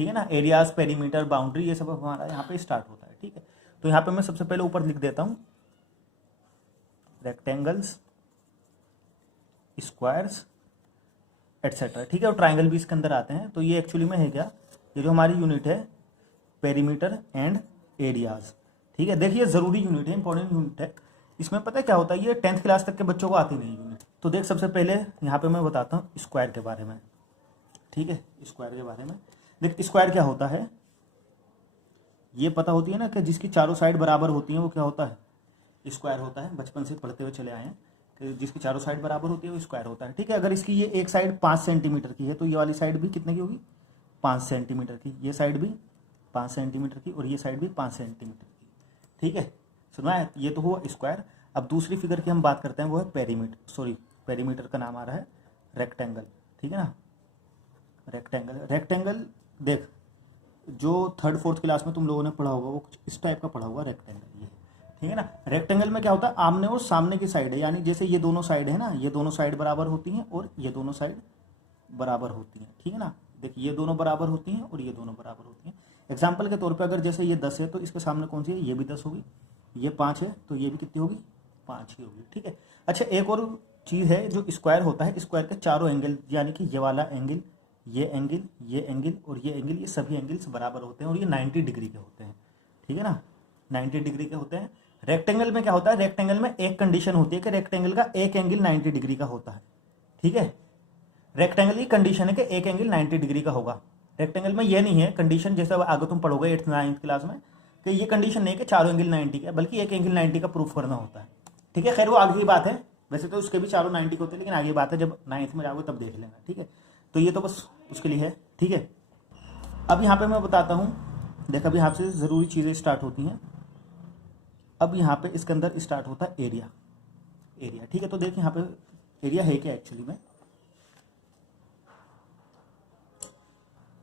ठीक है ना। एरियाज, पेरीमीटर, बाउंड्री, ये सब हमारा यहाँ पे स्टार्ट होता है। ठीक है, तो यहाँ पे मैं सबसे पहले ऊपर लिख देता हूँ रेक्टेंगल्स, स्क्वायर्स एटसेट्रा। ठीक है, और ट्राइंगल भी इसके अंदर आते हैं। तो ये एक्चुअली में है क्या, ये जो हमारी यूनिट है पेरीमीटर एंड एरियाज। ठीक है, देखिए ज़रूरी यूनिट है, इंपॉर्टेंट यूनिट है। इसमें पता है क्या होता है, ये 10th क्लास तक के बच्चों को आती नहीं यूनिट। तो देख सबसे पहले यहाँ पे मैं बताता हूँ स्क्वायर के बारे में। ठीक है, स्क्वायर के बारे में देख, स्क्वायर क्या होता है ये पता होती है ना, कि जिसकी चारों साइड बराबर होती हैं वो क्या होता है, स्क्वायर होता है। बचपन से पढ़ते हुए चले आए हैं कि जिसकी चारों साइड बराबर होती है वो स्क्वायर होता है। ठीक है, अगर इसकी ये एक साइड 5 सेंटीमीटर की है तो ये वाली साइड भी कितने की होगी, 5 सेंटीमीटर की। ये साइड भी 5 सेंटीमीटर की और ये साइड भी 5 सेंटीमीटर की। ठीक है, सुना है, ये तो हुआ स्क्वायर। अब दूसरी फिगर की हम बात करते हैं, वो है पेरीमीटर। सॉरी, पेरीमीटर का नाम आ रहा है रेक्टेंगल। ठीक है ना, रेक्टेंगल। रेक्टेंगल देख, जो 3rd 4th क्लास में तुम लोगों ने पढ़ा होगा वो कुछ इस टाइप का पढ़ा होगा रेक्टेंगल। ये ठीक है ना, रेक्टेंगल में क्या होता है, आमने और सामने की साइड है। यानी जैसे ये दोनों साइड है ना, ये दोनों साइड बराबर होती हैं और ये दोनों साइड बराबर होती हैं। ठीक है ना, देखिए ये दोनों बराबर होती हैं और ये दोनों बराबर होती हैं। एग्जाम्पल के तौर पे अगर जैसे ये 10 है तो इसके सामने कौन सी है, ये भी 10 होगी। ये 5 है तो ये भी कितनी होगी, 5 ही होगी। ठीक है, अच्छा एक और चीज़ है, जो स्क्वायर होता है, स्क्वायर के चारों एंगल, यानी कि ये वाला एंगल, ये एंगल, ये एंगल और ये एंगल, ये सभी एंगल्स बराबर होते हैं और ये 90 डिग्री के होते हैं। ठीक है ना, 90 डिग्री के होते हैं। रेक्टेंगल में क्या होता है, रेक्टेंगल में एक कंडीशन होती है कि रेक्टेंगल का एक एंगल 90 डिग्री का होता है। ठीक है, रेक्टेंगल की कंडीशन है कि एक एंगल 90 डिग्री का होगा। रेक्टेंगल में ये नहीं है कंडीशन, जैसे आगे तुम पढ़ोगे 8th 9th क्लास में, कि ये कंडीशन नहीं है कि चारों एंगल 90 का, बल्कि एक एंगल 90 का प्रूफ करना होता है। ठीक है, खैर वो आगे की बात है, वैसे तो उसके भी चारों 90 के होते हैं, लेकिन आगे बात है, जब 9th में जाओगे तब देख लेना। ठीक है, तो ये तो बस उसके लिए है। ठीक है, अब यहाँ पे मैं बताता हूँ, देख अब यहाँ से ज़रूरी चीज़ें स्टार्ट होती हैं। अब यहाँ पे इसके अंदर स्टार्ट होता है एरिया। एरिया, ठीक है, तो देख यहाँ पे एरिया है क्या एक्चुअली में,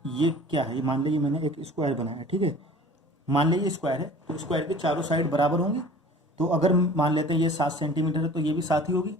ये क्या है, ये मान लीजिए मैंने एक स्क्वायर बनाया। ठीक है, मान लीजिए स्क्वायर है, तो स्क्वायर की चारों साइड बराबर होंगी। तो अगर मान लेते हैं ये 7 सेंटीमीटर है तो ये भी 7 ही होगी,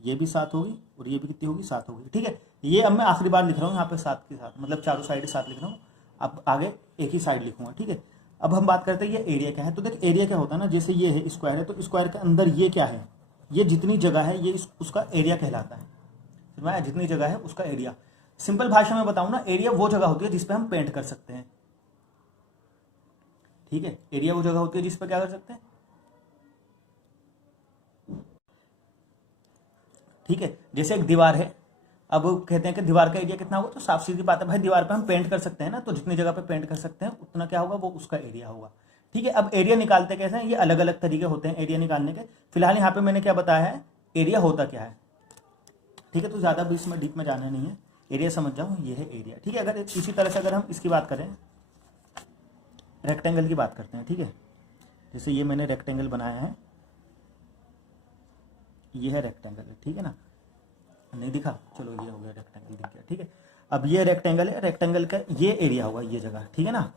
ये भी 7 होगी और ये भी कितनी होगी, 7 होगी। ठीक है, ये अब मैं आखिरी बार लिख रहा हूँ यहाँ पे 7 के साथ, मतलब चारों साइड 7 लिख रहा हूँ। अब आगे एक ही साइड लिखूंगा। ठीक है, अब हम बात करते हैं ये एरिया क्या है। तो देख एरिया क्या होता है ना, जैसे ये है स्क्वायर है, तो स्क्वायर के अंदर ये क्या है, ये जितनी जगह है ये उसका एरिया कहलाता है। जितनी जगह है उसका एरिया। सिंपल भाषा में बताऊं ना, एरिया वो जगह होती है जिसपे हम पेंट कर सकते हैं। ठीक है, एरिया वो जगह होती है जिसपे क्या कर सकते हैं। ठीक है, जैसे एक दीवार है, अब कहते हैं कि दीवार का एरिया कितना होगा, तो साफ सीधी बात है भाई, दीवार पे हम पेंट कर सकते हैं ना, तो जितनी जगह पे पेंट कर सकते हैं उतना क्या होगा, वो उसका एरिया होगा। ठीक है, अब एरिया निकालते कैसे हैं, ये अलग अलग तरीके होते हैं एरिया निकालने के। फिलहाल यहाँ पे मैंने क्या बताया है, एरिया होता क्या है। ठीक है, तो ज्यादा भी इसमें डीप में जाना नहीं है, एरिया समझ जाओ, ये है एरिया। ठीक है, अगर इसी तरह से अगर हम इसकी बात करें, रेक्टेंगल की बात करते हैं। ठीक है, जैसे ये मैंने रेक्टेंगल बनाया है, ये है रेक्टेंगल। ठीक है ना, नहीं दिखा, चलो ये हो गया रेक्टेंगल, दिख गया। ठीक है, अब ये रेक्टेंगल है, रेक्टेंगल का ये एरिया होगा, ये जगह। ठीक है ना,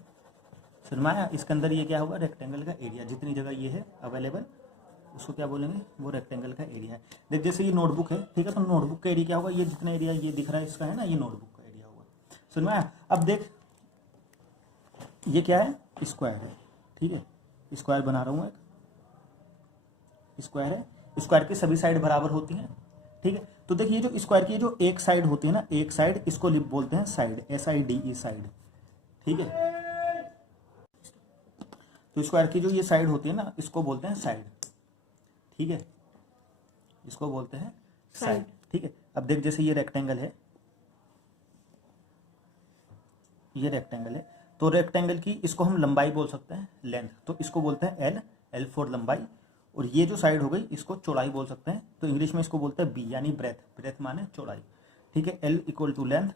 सुनवाया, इसके अंदर ये क्या होगा, रेक्टेंगल का एरिया। जितनी जगह ये है अवेलेबल उसको क्या बोलेंगे, वो रेक्टेंगल का एरिया है। देख जैसे ये नोटबुक है, ठीक है, तो नोटबुक का एरिया क्या होगा, ये जितना एरिया ये दिख रहा है इसका है ना, ये नोटबुक का एरिया होगा। सुनवाया, अब देख ये क्या है, स्क्वायर है। ठीक है, स्क्वायर बना रहा हूँ, एक स्क्वायर है, स्क्वायर की सभी साइड बराबर होती हैं। ठीक है, तो देखिए जो स्क्वायर की जो एक साइड होती है ना, एक साइड, इसको बोलते हैं साइड, SIDE साइड। ठीक है, तो स्क्वायर की जो ये साइड होती है ना, इसको बोलते हैं साइड। ठीक है, इसको बोलते हैं साइड। ठीक है, अब देख जैसे ये रेक्टेंगल है, ये रेक्टेंगल है, तो रेक्टेंगल की इसको हम लंबाई बोल सकते हैं, लेंथ, तो इसको बोलते हैं L फॉर लंबाई। और ये जो साइड हो गई इसको चौड़ाई बोल सकते हैं, तो इंग्लिश में इसको बोलते हैं B, यानी ब्रेथ। ब्रेथ माने चौड़ाई। ठीक है, L इक्वल टू लेंथ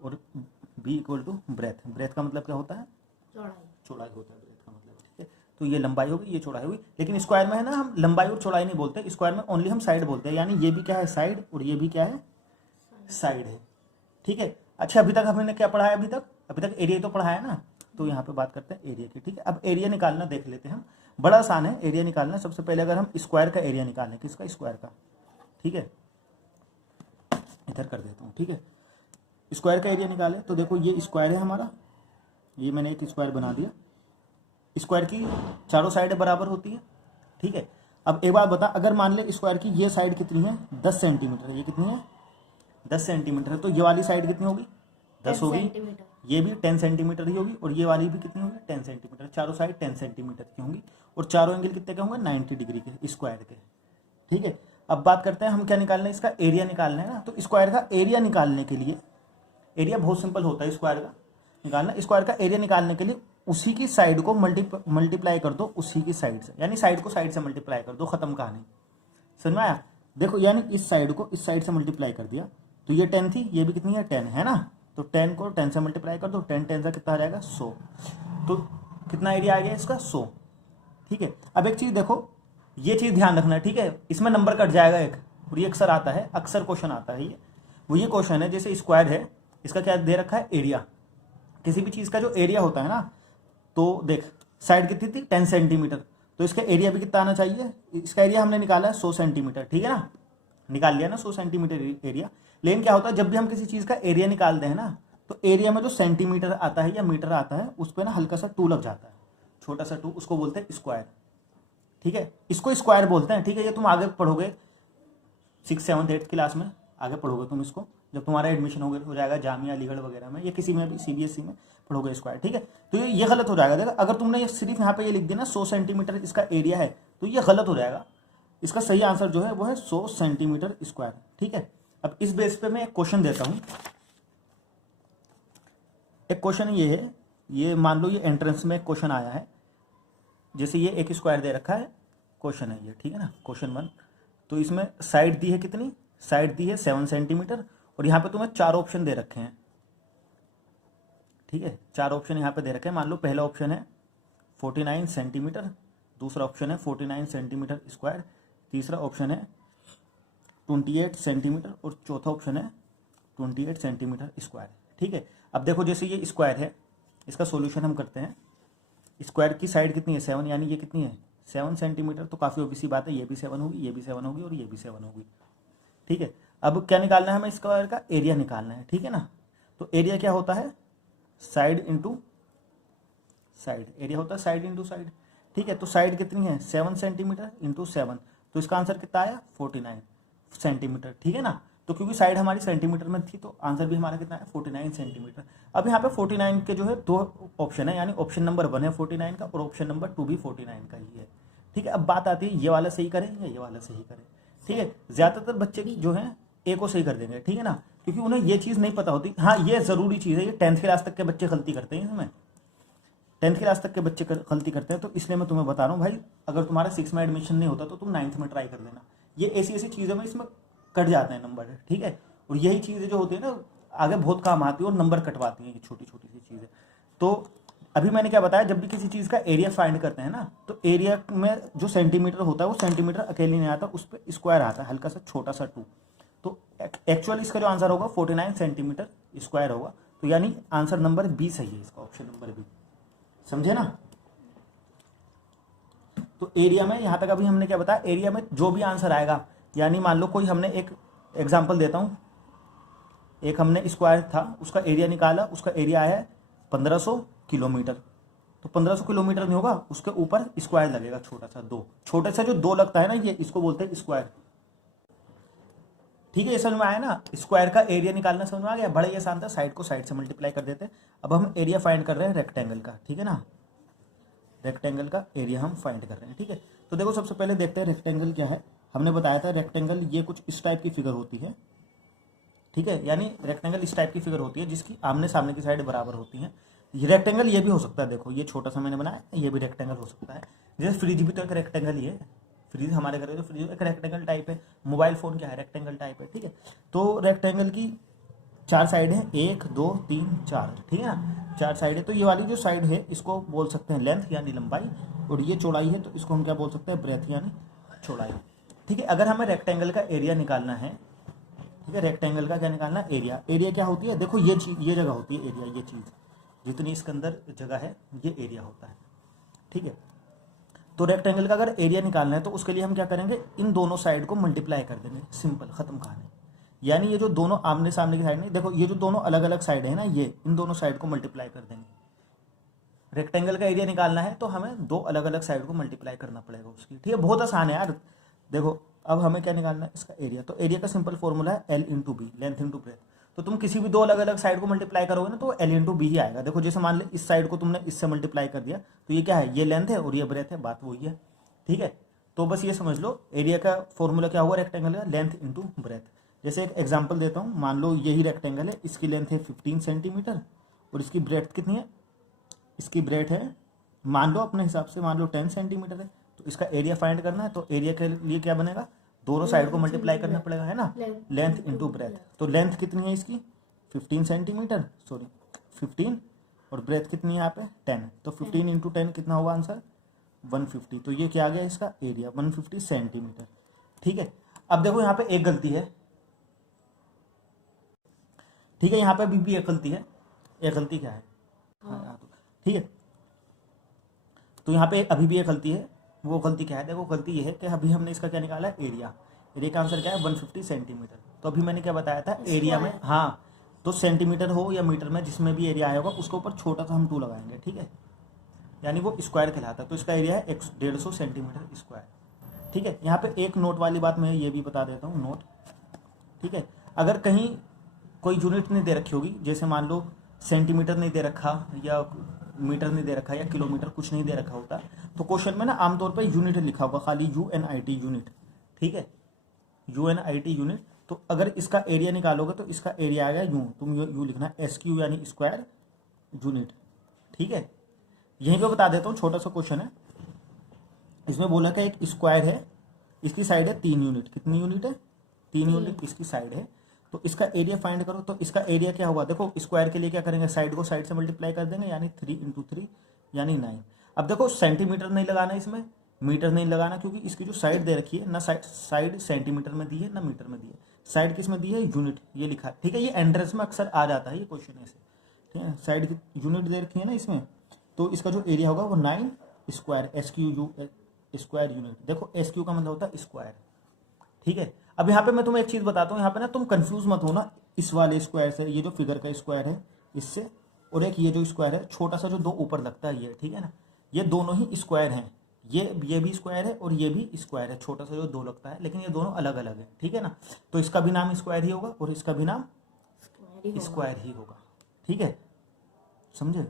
और B equal to breadth. Breadth का मतलब क्या होता है, चौड़ाई होता है ब्रेथ का मतलब। ठीक है, तो ये लंबाई होगी, ये चौड़ाई होगी। लेकिन स्क्वायर में है ना, हम लंबाई और चौड़ाई नहीं बोलते, स्क्वायर में ओनली हम साइड बोलते हैं, यानी ये भी क्या है, साइड, और ये भी क्या है, साइड है। ठीक है, अच्छा अभी तक हमने क्या पढ़ा है, अभी तक एरिया तो पढ़ा है ना। तो यहाँ पे बात करते हैं एरिया की। ठीक है, अब एरिया निकालना देख लेते हैं हम, बड़ा आसान है एरिया निकालना। सबसे पहले अगर हम स्क्वायर का एरिया निकालें, किसका, स्क्वायर का। ठीक है, इधर कर देता हूँ। ठीक है, स्क्वायर का एरिया निकाले तो देखो ये स्क्वायर है हमारा, ये मैंने एक स्क्वायर बना दिया। स्क्वायर की चारों साइड बराबर होती है, ठीक है। अब एक बात बता, अगर मान ले स्क्वायर की ये साइड कितनी है 10 सेंटीमीटर, ये कितनी है 10 सेंटीमीटर है, तो ये वाली साइड कितनी होगी 10 होगी, ये भी 10 सेंटीमीटर ही होगी और ये वाली भी कितनी होगी 10 सेंटीमीटर, चारों साइड 10 सेंटीमीटर की होंगी और चारों एंगल कितने के होंगे 90 डिग्री के स्क्वायर के, ठीक है। अब बात करते हैं हम क्या निकालना है, इसका एरिया निकालना है ना। तो स्क्वायर का एरिया निकालने के लिए, एरिया बहुत सिंपल होता है स्क्वायर का निकालना, स्क्वायर का एरिया निकालने के लिए उसी की साइड को मल्टीप्लाई कर दो उसी की साइड से, यानी साइड को साइड से मल्टीप्लाई कर दो, खत्म कहानी। समझ में आया? देखो यानी इस साइड को इस साइड से मल्टीप्लाई कर दिया तो ये 10 थी, ये भी कितनी है 10 है ना, तो 10 को 10 से मल्टीप्लाई कर दो, 10 10 से कितना आ जाएगा 100, तो कितना एरिया आ गया इसका 100, ठीक है। अब एक चीज देखो, ये चीज ध्यान रखना है, ठीक है, इसमें नंबर कट जाएगा एक, और ये अक्सर आता है, अक्सर क्वेश्चन आता है ये क्वेश्चन है, जैसे स्क्वायर है, इसका क्या दे रखा है एरिया, किसी भी चीज का जो एरिया होता है ना, तो देख साइड कितनी थी 10 सेंटीमीटर, तो इसका एरिया भी कितना आना चाहिए, इसका एरिया हमने निकाला है 100 सेंटीमीटर, ठीक है ना, निकाल लिया ना 100 सेंटीमीटर एरिया। लेकिन क्या होता है जब भी हम किसी चीज का एरिया निकालते हैं ना, तो एरिया में जो सेंटीमीटर आता है या मीटर आता है उस पर ना हल्का सा 2 लग जाता है, छोटा सा 2, उसको बोलते हैं स्क्वायर, ठीक है, इसको स्क्वायर बोलते हैं, ठीक है। ये तुम आगे पढ़ोगे 6th 7th 8th क्लास में, आगे पढ़ोगे तुम इसको, जब तुम्हारा एडमिशन हो जाएगा जामिया अलीगढ़ वगैरह में या किसी में भी CBSE में पढ़ोगे स्क्वायर, ठीक है। तो ये गलत हो जाएगा, देखो अगर तुमने ये सिर्फ यहाँ पे ये लिख दिया ना 100 सेंटीमीटर इसका एरिया है, तो ये गलत हो जाएगा, इसका सही आंसर जो है वो है 100 सेंटीमीटर स्क्वायर, ठीक है। अब इस बेस पे मैं एक क्वेश्चन देता हूं, एक क्वेश्चन ये है, ये मान लो ये एंट्रेंस में एक क्वेश्चन आया है, जैसे ये एक स्क्वायर दे रखा है, क्वेश्चन है ये, ठीक है ना, क्वेश्चन 1, तो इसमें साइड दी है कितनी, साइड दी है 7 सेंटीमीटर और यहाँ पे तुम्हें 4 ऑप्शन दे रखे हैं, ठीक है, 4 ऑप्शन यहाँ पे दे रखे हैं। मान लो पहला ऑप्शन है 49 सेंटीमीटर, दूसरा ऑप्शन है 49 सेंटीमीटर स्क्वायर, तीसरा ऑप्शन है 28 सेंटीमीटर और चौथा ऑप्शन है 28 सेंटीमीटर स्क्वायर, ठीक है। अब देखो जैसे ये स्क्वायर है, इसका सॉल्यूशन हम करते हैं, स्क्वायर की साइड कितनी है 7, यानी ये कितनी है 7 सेंटीमीटर, तो काफ़ी ऑब्वियस सी बात है, ये भी 7 होगी, ये भी 7 होगी और ये भी 7 होगी, ठीक है। अब क्या निकालना है हमें, स्क्वायर का एरिया निकालना है, ठीक है ना। तो एरिया क्या होता है साइड इंटू साइड, एरिया होता है साइड इंटू साइड, ठीक है। तो साइड कितनी है 7 सेंटीमीटर इंटू 7, तो इसका आंसर कितना आया 49 सेंटीमीटर, ठीक है ना। तो क्योंकि साइड हमारी सेंटीमीटर में थी तो आंसर भी हमारा कितना है 49 सेंटीमीटर। अब यहाँ पे 49 के जो है 2 ऑप्शन है, यानी ऑप्शन नंबर 1 है 49 का और ऑप्शन नंबर 2 भी 49 का ही है, ठीक है। अब बात आती है ये वाला सही करें या ये वाला सही करें, ठीक है। ज्यादातर बच्चे जो है ए को सही कर देंगे, ठीक है ना, क्योंकि उन्हें ये चीज नहीं पता होती। हाँ ये जरूरी चीज है, ये 10th क्लास तक के बच्चे गलती करते हैं, इसमें 10th क्लास तक के बच्चे गलती करते हैं, तो इसलिए मैं तुम्हें बता रहा हूँ भाई, अगर तुम्हारा 6 में एडमिशन नहीं होता तो तुम 9th में ट्राई कर लेना। ये ऐसी ऐसी चीज़ों में इसमें कट जाते हैं नंबर, ठीक है। और यही चीज़ें जो होती है ना आगे बहुत काम आती है और नंबर कटवाती हैं, ये छोटी छोटी सी चीज़ें। तो अभी मैंने क्या बताया, जब भी किसी चीज़ का एरिया फाइंड करते हैं ना, तो एरिया में जो सेंटीमीटर होता है वो सेंटीमीटर अकेले नहीं आता, उस पर स्क्वायर आता है हल्का सा छोटा सा 2, तो एक्चुअली इसका जो आंसर होगा 49 सेंटीमीटर स्क्वायर होगा, तो यानी आंसर नंबर बी सही है इसका, ऑप्शन नंबर बी, समझे ना। तो एरिया में यहां तक अभी हमने क्या बताया, एरिया में जो भी आंसर आएगा, यानी मान लो कोई हमने एक एग्जांपल देता हूं, एक हमने स्क्वायर था उसका एरिया निकाला, उसका एरिया आया 1500 किलोमीटर, तो 1500 किलोमीटर नहीं होगा, उसके ऊपर स्क्वायर लगेगा छोटा सा 2, छोटे से जो 2 लगता है ना, ये इसको बोलते हैं स्क्वायर, ठीक है। ये समझ में आया ना, स्क्वायर का एरिया निकालना समझ में आ गया, बड़ा ही आसान था, साइड को साइड से मल्टीप्लाई कर देते। अब हम एरिया फाइंड कर रहे हैं रेक्टेंगल का, ठीक है ना, रेक्टेंगल का एरिया हम फाइंड कर रहे हैं, ठीक है। तो देखो सबसे पहले देखते हैं रेक्टेंगल क्या है। हमने बताया था रेक्टेंगल ये कुछ इस टाइप की फिगर होती है, ठीक है, यानी रेक्टेंगल इस टाइप की फिगर होती है जिसकी आमने सामने की साइड बराबर होती है। रेक्टेंगल ये भी हो सकता है, देखो ये छोटा सा मैंने बनाया, ये भी रेक्टेंगल हो सकता है, जैसे फ्रिज भी तो एक रेक्टेंगल ही है, फ्रिज हमारे घर में तो फ्रिज एक रेक्टेंगल टाइप है, मोबाइल फोन क्या है रेक्टेंगल टाइप है, ठीक है। तो रेक्टेंगल की 4 साइड है, 1 2 3 4, ठीक है ना, 4 साइड है। तो ये वाली जो साइड है इसको बोल सकते हैं लेंथ यानी लंबाई, और ये चौड़ाई है तो इसको हम क्या बोल सकते हैं ब्रेथ यानी चौड़ाई, ठीक है। अगर हमें रेक्टेंगल का एरिया निकालना है, ठीक है, रेक्टेंगल का क्या निकालना, एरिया, एरिया क्या होती है, देखो ये चीज, ये जगह होती है एरिया, ये चीज जितनी इसके अंदर जगह है ये एरिया होता है, ठीक है। तो रेक्टेंगल का अगर एरिया निकालना है तो उसके लिए हम क्या करेंगे, इन दोनों साइड को मल्टीप्लाई कर देंगे, सिंपल, खत्म कहानी। यानी ये जो दोनों आमने सामने की साइड नहीं, देखो ये जो दोनों अलग अलग साइड है ना, ये इन दोनों साइड को मल्टीप्लाई कर देंगे। रेक्टेंगल का एरिया निकालना है तो हमें दो अलग अलग साइड को मल्टीप्लाई करना पड़ेगा उसकी, ठीक है। बहुत आसान है यार। देखो अब हमें क्या निकालना है, इसका एरिया। तो एरिया का सिंपल फॉर्मूला है L into B, length into breadth. तो तुम किसी भी दो अलग अलग साइड को मल्टीप्लाई करोगे ना तो L इंटू बी ही आएगा। देखो जैसे मान लो इस साइड को तुमने इससे मल्टीप्लाई कर दिया तो ये क्या है, ये लेंथ है और ये ब्रेथ है, बात वही है, ठीक है। तो बस ये समझ लो एरिया का फॉर्मूला क्या हुआ रेक्टेंगल का, लेंथ इंटू ब्रेथ। जैसे एक एग्जाम्पल देता हूँ, मान लो यही रेक्टेंगल है, इसकी लेंथ है 15 सेंटीमीटर और इसकी ब्रेथ कितनी है, इसकी ब्रेथ है मान लो अपने हिसाब से मान लो 10 सेंटीमीटर है। तो इसका एरिया फाइंड करना है तो एरिया के लिए क्या बनेगा, दोनों साइड को मल्टीप्लाई करना पड़ेगा, है ना, लेंथ इंटू ब्रेथ। तो लेंथ कितनी है इसकी 15 सेंटीमीटर, सॉरी 15, और ब्रेथ कितनी है यहाँ पे 10। तो 15 इंटू 10 कितना हुआ आंसर 150। तो ये क्या आ गया इसका एरिया 150 सेंटीमीटर, ठीक है। अब देखो यहाँ पे एक गलती है, ठीक है, यहाँ पे अभी भी एक गलती है। एक गलती क्या है, ठीक है। तो यहाँ पे अभी भी एक गलती है, वो गलती क्या है, देखो गलती ये है कि अभी हमने इसका क्या निकाला है एरिया। एरिया का आंसर क्या है 150 सेंटीमीटर। तो अभी मैंने क्या बताया था एरिया में, हाँ, तो सेंटीमीटर हो या मीटर में जिसमें भी एरिया आया होगा उसके ऊपर छोटा सा हम 2 लगाएंगे, ठीक है, यानी वो स्क्वायर कहलाता है। तो इसका एरिया है 150 सेंटीमीटर स्क्वायर, ठीक है। यहाँ पे एक नोट वाली बात मैं ये भी बता देता हूँ, नोट, ठीक है। अगर कहीं कोई यूनिट नहीं दे रखी होगी, जैसे मान लो सेंटीमीटर नहीं दे रखा या मीटर नहीं दे रखा या किलोमीटर कुछ नहीं दे रखा होता, तो क्वेश्चन में ना आमतौर पर यूनिट लिखा होगा खाली, UNIT यूनिट, ठीक है, UNIT यूनिट। तो अगर इसका एरिया निकालोगे तो इसका एरिया आएगा यूं, तुम यू लिखना SQ यानी स्क्वायर यूनिट, ठीक है। यहीं पे बता देता हूँ, छोटा सा क्वेश्चन है। इसमें बोला कि एक स्क्वायर है, इसकी साइड है 3 यूनिट, कितनी यूनिट है 3 यूनिट इसकी साइड है। तो इसका एरिया फाइंड करो। तो इसका एरिया क्या हुआ, देखो स्क्वायर के लिए क्या करेंगे, साइड को साइड से मल्टीप्लाई कर देंगे, यानी 3 इंटू 3 यानी 9। अब देखो सेंटीमीटर नहीं लगाना, इसमें मीटर नहीं लगाना, क्योंकि इसकी जो साइड दे रखी है ना, साइड सेंटीमीटर में दी है ना मीटर में दी है, साइड किस में दी है यूनिट, ये लिखा है, ठीक है। ये एंट्रेंस में अक्सर आ जाता है ये क्वेश्चन ऐसे, ठीक है। साइड की यूनिट दे रखी है ना इसमें, तो इसका जो एरिया होगा वो 9 स्क्वायर SQ स्क्वायर यूनिट। देखो SQ का मतलब होता है स्क्वायर, ठीक है। अब यहाँ पे मैं तुम्हें एक चीज बताता हूँ, यहाँ पे ना तुम कंफ्यूज मत हो ना इस वाले स्क्वायर से, ये जो फिगर का स्क्वायर है इससे, और एक ये जो स्क्वायर है छोटा सा जो 2 ऊपर लगता है ये, ठीक है ना, ये दोनों ही स्क्वायर हैं। ये भी स्क्वायर है और ये भी स्क्वायर है, छोटा सा जो 2 लगता है, लेकिन ये दोनों अलग अलग है, ठीक है ना। तो इसका भी नाम स्क्वायर ही होगा और इसका भी नाम स्क्वायर ही होगा, ठीक है, समझे।